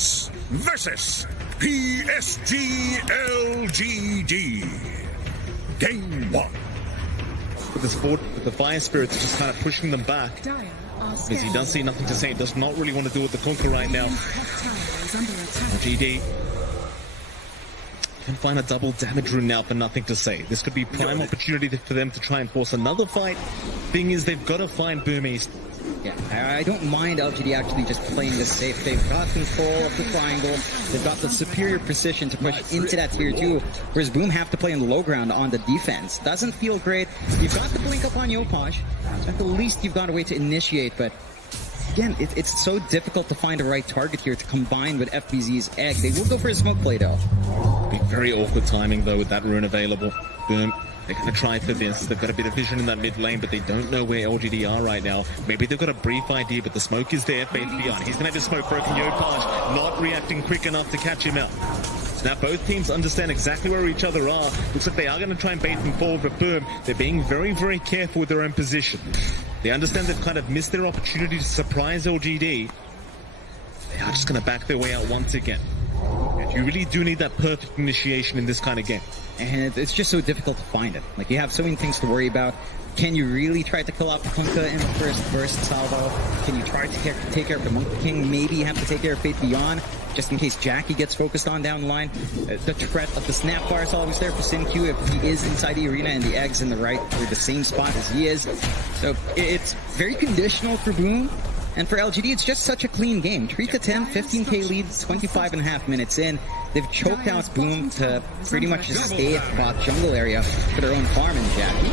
Esports versus PSG.LGD. Game 1. With the Fire Spirits just kind of pushing them back. As he does see nothing to say, does not really want to deal with the Conquer right now. LGD can find a double damage rune now for nothing to say. This could be prime opportunity for them to try and force another fight. Thing is, they've got to find Boom East. Yeah, I don't mind LGD actually just playing this safe. They've got control of the triangle. They've got the superior precision to push into that tier 2, whereas Boom have to play in the low ground on the defense. Doesn't feel great. You've got the blink up on Yopaj, so at the least you've got a way to initiate, but again, it's so difficult to find the right target here to combine with FBZ's egg. They will go for a smoke play though. Be very awkward timing though with that rune available. Boom. They're going to try for this. They've got a bit of vision in that mid lane, but they don't know where LGD are right now. Maybe they've got a brief idea, but the smoke is there. Faith Beyond. He's going to have his smoke broken. Yopaj not reacting quick enough to catch him out. So now both teams understand exactly where each other are. Looks like they are going to try and bait them forward, but Boom, they're being very, very careful with their own position. They understand they've kind of missed their opportunity to surprise LGD. They are just going to back their way out once again. You really do need that perfect initiation in this kind of game. And it's just so difficult to find it. Like, you have so many things to worry about. Can you really try to kill off the Kunkka in the first burst salvo? Can you try to take care of the Monkey King? Maybe you have to take care of Faith Beyond, just in case Jackie gets focused on down the line. The threat of the snap bar is always there for SinQ if he is inside the arena and the Egg's in the right or the same spot as he is. So it's very conditional for Boom. And for LGD, it's just such a clean game. 3-10, 15k lead, 25.5 minutes in. They've choked out Boom to pretty much just stay at the bot jungle area for their own farm in Jackie.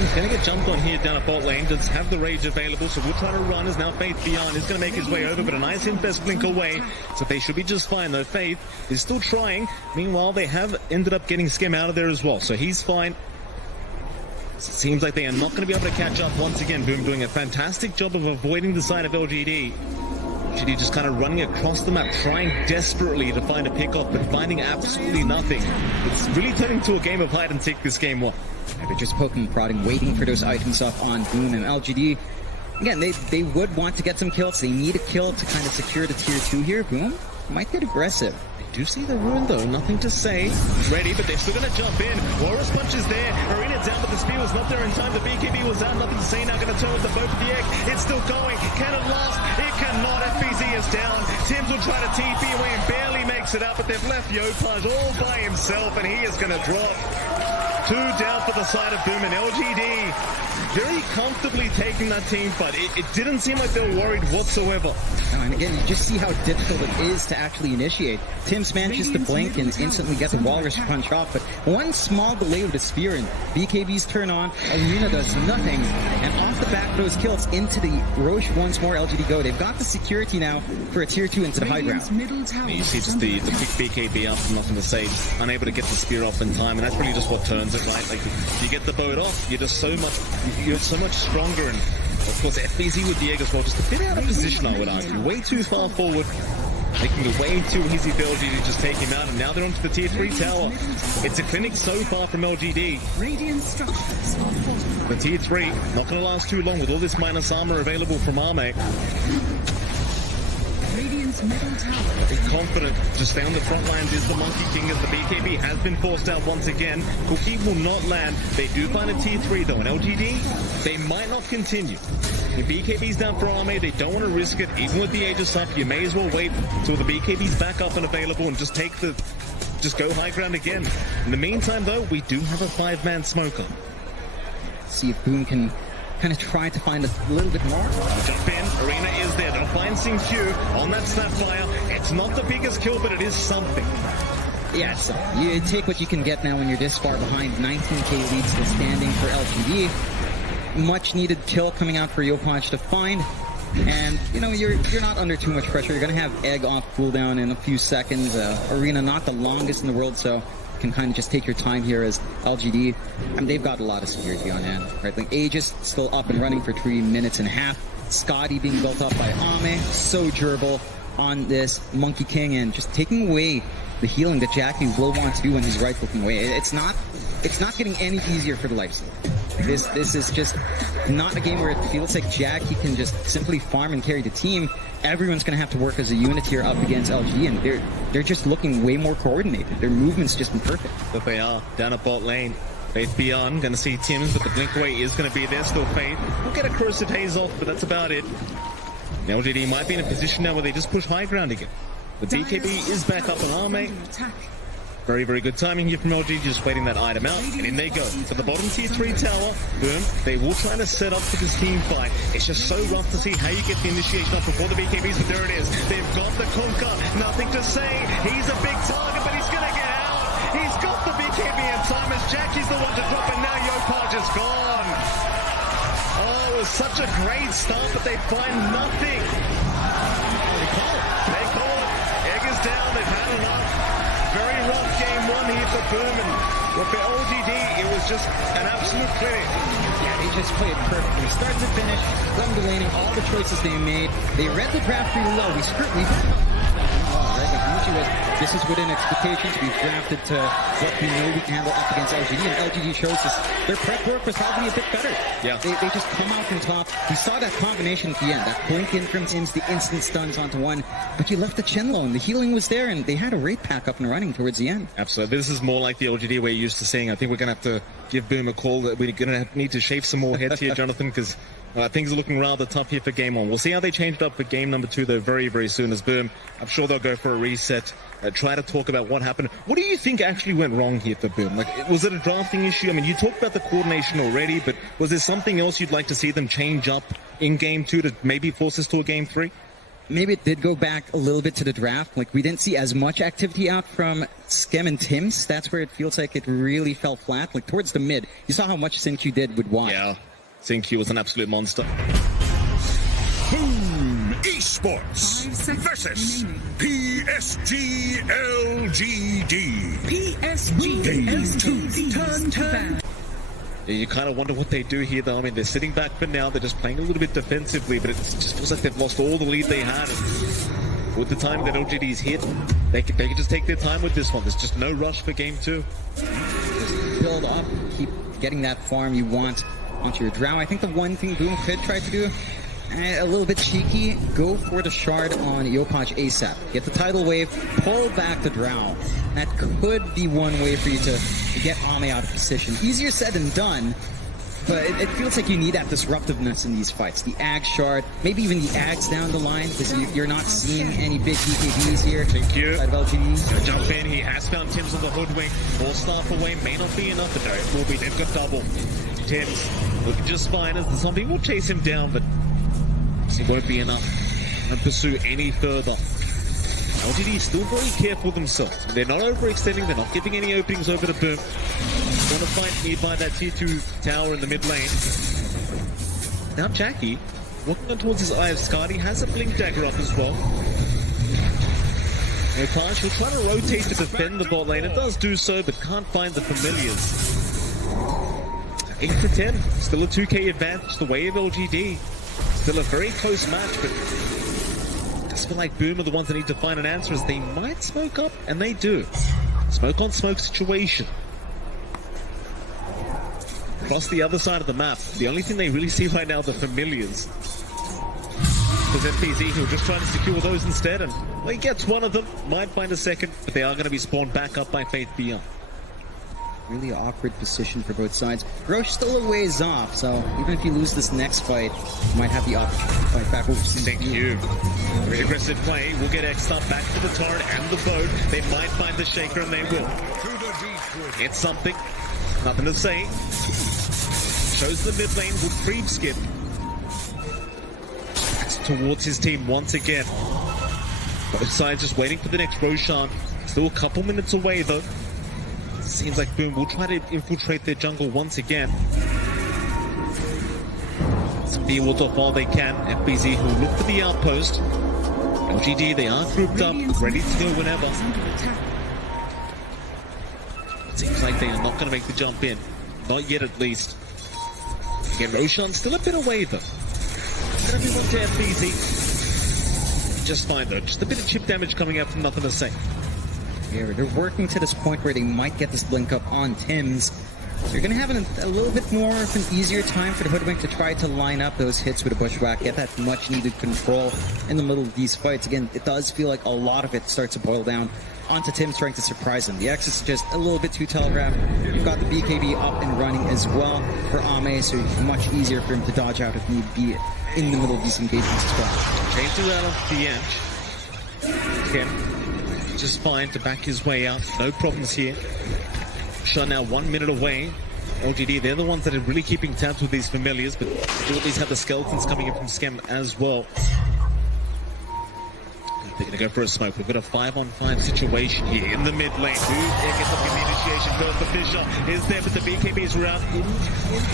He's going to get jumped on here down at bot lane. Does have the rage available, so we'll try to run as now Faith Beyond is going to make his way over, but a nice infest blink away. So they should be just fine though. Faith is still trying. Meanwhile, they have ended up getting Skim out of there as well, so he's fine. It seems like they are not going to be able to catch up once again. Boom doing a fantastic job of avoiding the side of LGD. LGD just kind of running across the map, trying desperately to find a pickoff, but finding absolutely nothing. It's really turning into a game of hide and seek this game 1. Yeah, they're just poking and prodding, waiting for those items up on Boom and LGD. Again, they would want to get some kills. They need a kill to kind of secure the tier 2 here. Boom might get aggressive. Do see the rune though, nothing to say. Ready, but they're still going to jump in. Walrus Punch is there. Arena down, but the spear was not there in time. The BKB was out, nothing to say. Now going to turn with the boat of the egg. It's still going. Can it last? It cannot. FBZ is down. Tims will try to TP away and barely makes it up, but they've left Yopaj all by himself, and he is going to drop. 2 down for the side of Boom, and LGD very comfortably taking that team fight. It didn't seem like they were worried whatsoever. No, and again, you just see how difficult it is to actually initiate. Tims manages to blink and instantly get the Walrus Punch off, but one small delay with the spear and BKB's turn on, Arena does nothing, and off the back those kills into the Roche once more. LGD go. They've got the security now for a tier 2 into the high ground. You see just the quick BKB up, nothing to say, just unable to get the spear off in time, and that's really just what turns it, right? Like, you get the boat off, you're just so much stronger, and of course FBZ with the egg as well, just a bit out of position, I would argue. Way too far forward, making it way too easy for LGD to just take him out, and now they're onto the tier 3 tower. It's a clinic so far from LGD. The tier 3, not going to last too long with all this minus armor available from Arme. Be confident to stay on the front lines is the Monkey King, as the BKB has been forced out once again. Cookie will not land. They do find a tier 3 though, and LGD, they might not continue. The BKB's down for Arme, they don't want to risk it. Even with the Aegis up, you may as well wait till the BKB's back up and available and just go high ground again. In the meantime though, we do have a 5-man smoker. See if Boom can kind of try to find a little bit more. Jump in, Arena is there, they'll find SinQ on that Snapfire. It's not the biggest kill, but it is something. Yeah, so you take what you can get now when you're this far behind. 19k lead still standing for LGD. Much needed kill coming out for Yopaj to find. And, you know, you're not under too much pressure. You're going to have Egg off cooldown in a few seconds. Arena not the longest in the world, so can kind of just take your time here as LGD. I mean, they've got a lot of security on hand, right? Like Aegis still up and running for 3.5 minutes. Scotty being built up by Ame, so durable on this Monkey King, and just taking away the healing that Jackie will want to do when he's right-clicking away. It's not getting any easier for the lifesteal. This is just not a game where it feels like Jackie can just simply farm and carry the team. Everyone's going to have to work as a unit here up against LGD, and they're just looking way more coordinated. Their movement's just been perfect. But they are down at bot lane. Faith Beyond, going to see Tims, but the blink away is going to be there. Still Faith. We'll get a Corrosive Haze off, but that's about it. LGD might be in a position now where they just push high ground again. The BKB is back up on Arme. Very, very good timing here from LG, just waiting that item out, and in they go. For the bottom tier 3 tower, boom, they will try to set up for this team fight. It's just so rough to see how you get the initiation up before the BKBs, but there it is. They've got the Kunkka, nothing to say. He's a big target, but he's going to get out. He's got the BKB in time as Jackie's the one to drop, and now Yopaj is gone. Oh, it was such a great start, but they find nothing. They call it. Egg is down, they've had enough. Very rough game one here for Boom, and for LGD, it was just an absolute clinic. Yeah, they just played perfectly. Start to finish, from the laning, all the choices they made. They read the draft really well. We scrutiny. This is within expectations. We've drafted to what we know we can handle up against LGD, and LGD shows us their prep work was probably a bit better. Yeah. They just come out on top. We saw that combination at the end, that blink in from Tims, the instant stuns onto one, but you left the Chen low, and the healing was there, and they had a raid pack up and running towards the end. Absolutely. This is more like the LGD we're used to seeing. I think we're going to have to give Boom a call. That we're going to need to shave some more heads here, Jonathan, because things are looking rather tough here for game one. We'll see how they change it up for game number 2, though, very, very soon as Boom. I'm sure they'll go for a reset, try to talk about what happened. What do you think actually went wrong here for Boom? Like, was it a drafting issue? I mean, you talked about the coordination already, but was there something else you'd like to see them change up in game 2 to maybe force us to a game 3? Maybe it did go back a little bit to the draft. Like, we didn't see as much activity out from Skem and Tims. That's where it feels like it really fell flat. Like, towards the mid, you saw how much Sinq did with Y. Yeah, Sinq was an absolute monster. Boom Esports versus PSG.LGD. PSG.LGD turn to ban. Yeah, you kind of wonder what they do here, though. I mean, they're sitting back for now. They're just playing a little bit defensively, but it just feels like they've lost all the lead they had. And with the time that LGD's hit, they can just take their time with this one. There's just no rush for game 2. Just build up, keep getting that farm you want onto your drow. I think the one thing Boom could try to do, a little bit cheeky, go for the shard on Yopaj ASAP. Get the tidal wave, pull back the drow. That could be one way for you to get Ame out of position. Easier said than done, but it feels like you need that disruptiveness in these fights. The Ag shard, maybe even the Ags down the line, because you're not seeing any big DKBs here. Thank you. LGD. Jump in, he has found Tims on the hoodwink. 4 staff away, may not be enough, but no, it will be. They've got double. Tims looking just fine as the zombie will chase him down, but it won't be enough and pursue any further. LGD is still very careful themselves. They're not overextending, they're not giving any openings over to Boom. Trying to fight nearby that tier 2 tower in the mid lane. Now Jackie, walking on towards his Eye of Skadi, has a blink dagger up as well. Yopaj will try to rotate to defend the bot lane. It does do so, but can't find the familiars. 8 for 10, still a 2k advantage the way of LGD. Still a very close match, but I just feel like Boom are the ones that need to find an answer, as they might smoke up, and they do. Smoke on smoke situation. Across the other side of the map, the only thing they really see right now are the familiars. Because FPZ, he'll just try to secure those instead, and well, he gets one of them, might find a second, but they are going to be spawned back up by Faith Beyond. Really awkward position for both sides. Roche still a ways off, so even if you lose this next fight, you might have the opportunity to fight back. Thank you. Very aggressive play. We'll get X'd up back to the turret and the boat. They might find the Shaker, and they will. It's something. Nothing to say. Shows the mid lane with creep skip. That's towards his team once again. Both sides just waiting for the next Roshan. Still a couple minutes away, though. Seems like Boom will try to infiltrate their jungle once again. Spear will off all they can. FBZ who look for the outpost. LGD, they are grouped up, ready to go whenever. It seems like they are not going to make the jump in. Not yet, at least. Again, Roshan still a bit away, though. Going to be one to FBZ. Just fine, though. Just a bit of chip damage coming out from Nothing to Say. They're working to this point where they might get this blink up on Tims. So you're going to have a little bit more of an easier time for the Hoodwink to try to line up those hits with a Bushwhack, get that much-needed control in the middle of these fights. Again, it does feel like a lot of it starts to boil down onto Tim trying to surprise him. The X is just a little bit too telegraphed. You've got the BKB up and running as well for Ame, so it's much easier for him to dodge out if need be in the middle of these engagements as well. Changes out of the edge. Tim just fine to back his way out. No problems here. Shot now 1 minute away. LGD, they're the ones that are really keeping tabs with these familiars, but they always have the skeletons coming in from Schem as well. They're going to go for a smoke. We've got a 5-on-5 situation here in the mid lane. Who gets up in the initiation first? The Fisher is there, but the BKBs are out in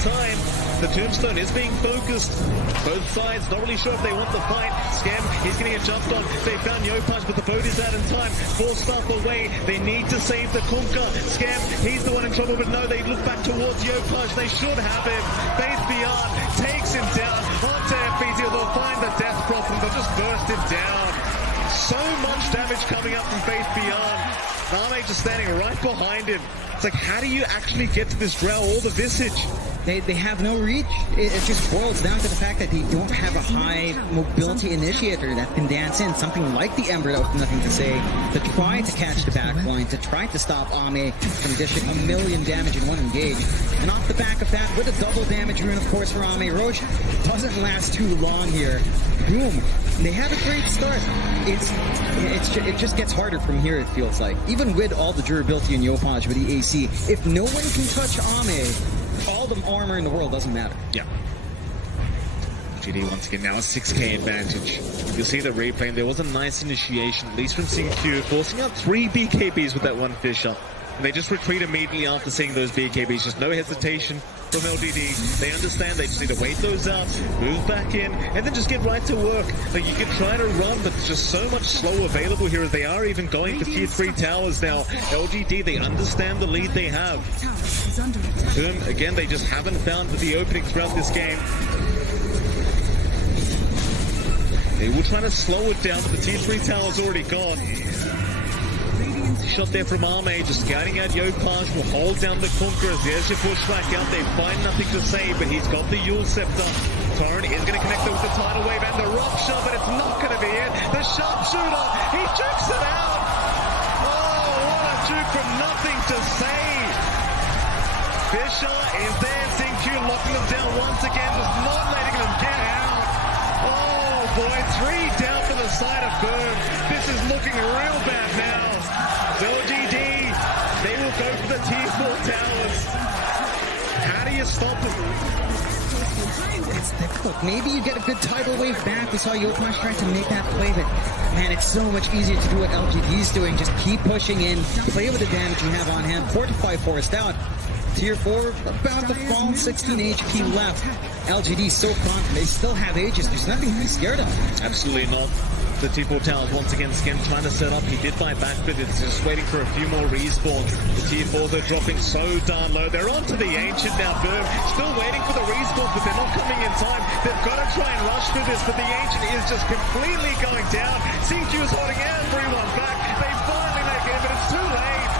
time. The Tombstone is being focused. Both sides not really sure if they want the fight. Schem, he's going to get jumped on. They found Yopaj, but the boat is out in time. 4 staff away. They need to save the Kunkka. Schem, he's the one in trouble, but no, they look back towards Yopaj. They should have him. Faith Beyond takes him down. Onto FBZ, they'll find the death problem. They'll just burst him down. So much damage coming up from Faith Beyond. Name just standing right behind him. It's like, how do you actually get to this Drow or the Visage? They have no reach. It just boils down to the fact that they don't have a high mobility initiator that can dance in, something like the Ember with nothing to say, to try to catch the backline, to try to stop Ame from dishing 1 million damage in one engage. And off the back of that, with a double damage rune, of course, for Ame, Roche doesn't last too long here. Boom. They have a great start. It just gets harder from here, it feels like. Even with all the durability in Yopaj with the AC, if no one can touch Ame, all the armor in the world doesn't matter. Yeah. GD once again now a 6k advantage. You'll see the replay, and there was a nice initiation, at least from CQ, forcing out 3 BKBs with that one Fisher. And they just retreat immediately after seeing those BKBs. Just no hesitation from LGD. They understand they just need to wait those out, move back in, and then just get right to work. Like, you can try to run, but it's just so much slow available here as they are even going for tier 3 towers now. LGD, they understand the lead they have. Boom, again, they just haven't found the opening throughout this game. They were trying to slow it down, but the tier 3 tower's already gone. Shot there from Ame, just guiding out Yopaj, will hold down the Kunkkas. There's your pushback out there, find nothing to say, but he's got the Yule Scepter. Torrent is going to connect with the tidal wave and the rupture, but it's not going to be it. The sharpshooter, he jukes it out. Oh, what a juke from nothing to say. Fisher is there, CQ locking them down once again, just not letting them get out. Oh boy, 3 down for the side of Boom. This is looking real bad now. LGD, they will go for the tier 4 towers. How do you stop them? It's difficult. Maybe you get a good tidal wave back. We saw Yopaj trying to make that play, but man, it's so much easier to do what LGD's doing. Just keep pushing in, play with the damage you have on hand, fortify forced out. Tier 4, about to fall, 16 HP left. LGD so confident, they still have ages. There's nothing to be scared of. Absolutely not. The tier 4 towers once again, Schem trying to set up. He did buy back, but it's just waiting for a few more respawns. The tier 4s are dropping so darn low. They're onto the Ancient now, Boom. Still waiting for the respawns, but they're not coming in time. They've got to try and rush through this, but the Ancient is just completely going down. CQ is holding everyone back. They finally make it, but it's too late.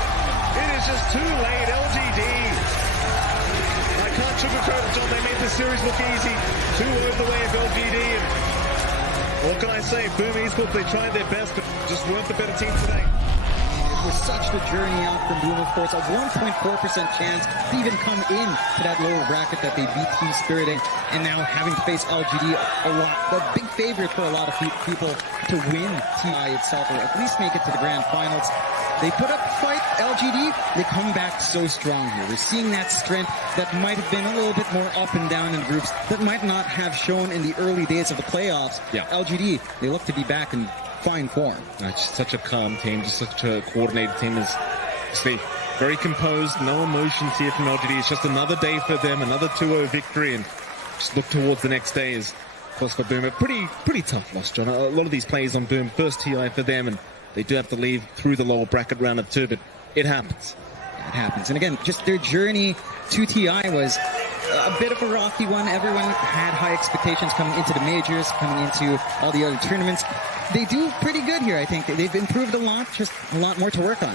It is just too late. LGD. I can't sugarcoat it, John. They made the series look easy. 2-0 the way of LGD. What can I say? Boom Esports, they tried their best, but just weren't the better team today. It was such the journey out from Boom, of course. A 1.4% chance to even come in to that lower bracket that they beat Team Spirit in. And now having to face LGD a lot. The big favorite for a lot of people to win TI itself, or at least make it to the grand finals. They put up a fight, LGD, they come back so strong here. We're seeing that strength that might have been a little bit more up and down in groups, that might not have shown in the early days of the playoffs. Yeah. LGD, they look to be back in fine form. Just such a calm team, just such a coordinated team. Is very composed, no emotions here from LGD. It's just another day for them, another 2-0 victory, and just look towards the next day as course for Boom. A pretty tough loss, John. A lot of these players on Boom, first TI for them, and they do have to leave through the lower bracket round of 2, but it happens. It happens. And again, just their journey to TI was a bit of a rocky one. Everyone had high expectations coming into the majors, coming into all the other tournaments. They do pretty good here, I think. They've improved a lot, just a lot more to work on.